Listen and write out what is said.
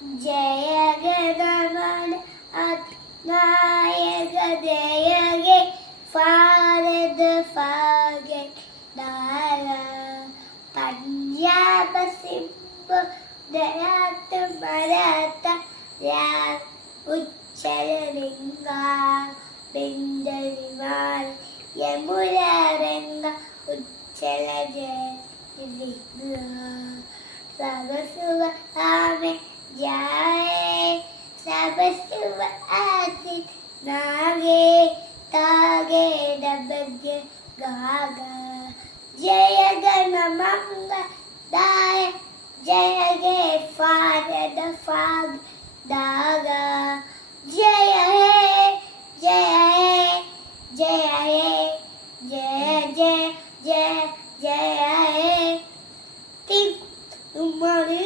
ജയ ഗണമന നായക ജയകെ ഭാരത ഭാഗ്യ നാര പഞ്ചാബ സിംഹ ദയാത്ത മരാത്ത ഉച്ചരലിംഗ ബിന്ദവിമാൻ യമുരരംഗ ഉച്ചല ജയ സബസുവ ആമെ ജായേ സബസുവ ആസി നാഗേ താഗേ ഡബഗ്യ ഗാഗ ജയ ഗണമംഗ ദായ ജയ ഗേ ഭാരത ഭാഗ്യ